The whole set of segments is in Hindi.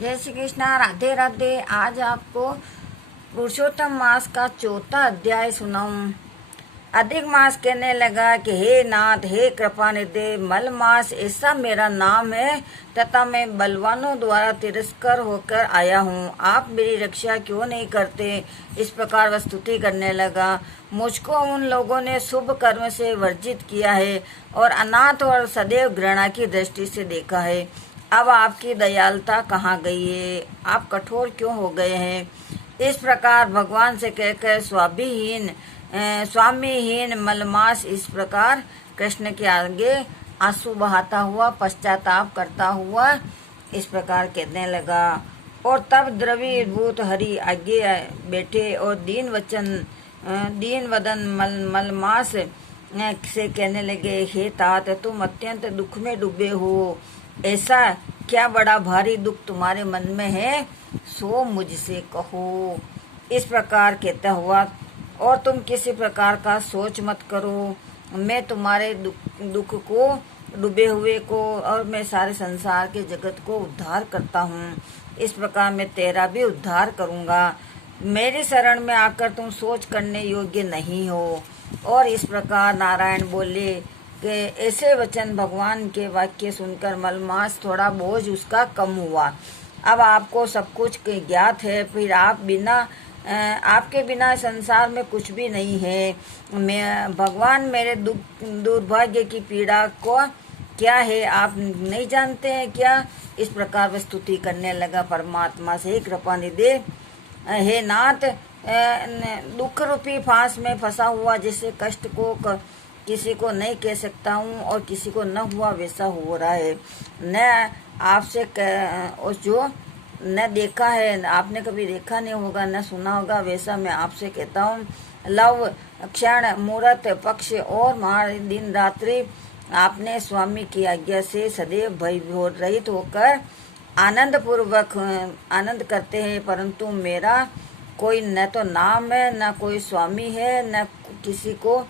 जय श्री कृष्णा। राधे राधे। आज आपको पुरुषोत्तम मास का चौथा अध्याय सुनाऊं। अधिक मास कहने लगा कि हे नाथ, हे कृपा निधि, मल मास ऐसा मेरा नाम है तथा मैं बलवानों द्वारा तिरस्कार होकर आया हूँ। आप मेरी रक्षा क्यों नहीं करते? इस प्रकार वह स्तुति करने लगा। मुझको उन लोगों ने शुभ कर्म से वर्जित किया है और अनाथ और सदैव घृणा की दृष्टि से देखा है। अब आपकी दयालुता कहाँ गई है? आप कठोर क्यों हो गए हैं? इस प्रकार भगवान से कहकर स्वामीहीन मलमास इस प्रकार कृष्ण के आगे आंसू बहाता हुआ, पश्चाताप करता हुआ इस प्रकार कहने लगा। और तब द्रवीभूत हरि आगे बैठे और दीन वदन मलमास से कहने लगे, हे तात, तुम अत्यंत दुख में डूबे हो। ऐसा क्या बड़ा भारी दुख तुम्हारे मन में है? सो मुझसे कहो। इस प्रकार कहता हुआ, और तुम किसी प्रकार का सोच मत करो। मैं तुम्हारे दुख को, डूबे हुए को, और मैं सारे संसार के जगत को उद्धार करता हूँ। इस प्रकार मैं तेरा भी उद्धार करूँगा। मेरी शरण में आकर तुम सोच करने योग्य नहीं हो। और इस प्रकार नारायण बोले कि ऐसे वचन भगवान के वाक्य सुनकर मलमास थोड़ा बोझ उसका कम हुआ। अब आपको सब कुछ ज्ञात है, फिर आपके बिना संसार में कुछ भी नहीं है। मैं भगवान मेरे दुर्भाग्य की पीड़ा को क्या है आप नहीं जानते हैं क्या? इस प्रकार वह स्तुति करने लगा परमात्मा से, कृपा निधि, हे नाथ, दुख रूपी फांस में फंसा हुआ जिससे कष्ट को किसी को नहीं कह सकता हूँ और किसी को न हुआ वैसा हो रहा है। न आपसे जो न देखा है, आपने कभी देखा नहीं होगा, न सुना होगा, वैसा मैं आपसे कहता हूँ। लव, क्षण, मुहूर्त, पक्ष और माह, दिन रात्रि आपने स्वामी की आज्ञा से सदैव भय रहित होकर आनंद करते हैं, परंतु मेरा कोई न तो नाम है, न कोई स्वामी है, न किसी को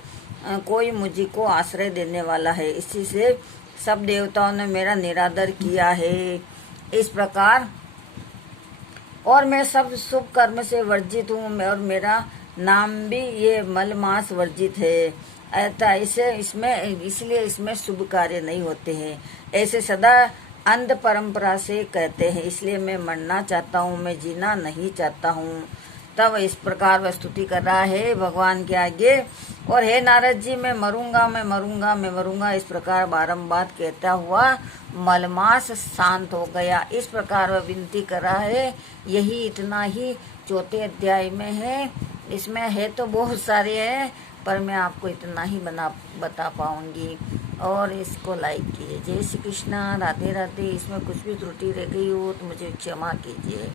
कोई मुझी को आश्रय देने वाला है। इसी से सब देवताओं ने मेरा निरादर किया है। इस प्रकार और मैं सब शुभ कर्म से वर्जित हूँ और मेरा नाम भी ये मलमास वर्जित है। ऐसा इसलिए इसमें शुभ कार्य नहीं होते हैं। ऐसे सदा अंध परंपरा से कहते हैं। इसलिए मैं मरना चाहता हूँ, मैं जीना नहीं चाहता हूँ। तब इस प्रकार वह स्तुति कर रहा है भगवान के आगे। और हे नारद जी, मैं मरूंगा, मैं मरूंगा, मैं मरूंगा, इस प्रकार बारंबार कहता हुआ मलमास शांत हो गया। इस प्रकार वह विनती कर रहा है। यही इतना ही चौथे अध्याय में है। इसमें है तो बहुत सारे हैं, पर मैं आपको इतना ही बता पाऊंगी। और इसको लाइक कीजिए। जय श्री कृष्णा। राधे राधे। इसमें कुछ भी त्रुटि रह गई हो तो मुझे क्षमा कीजिए।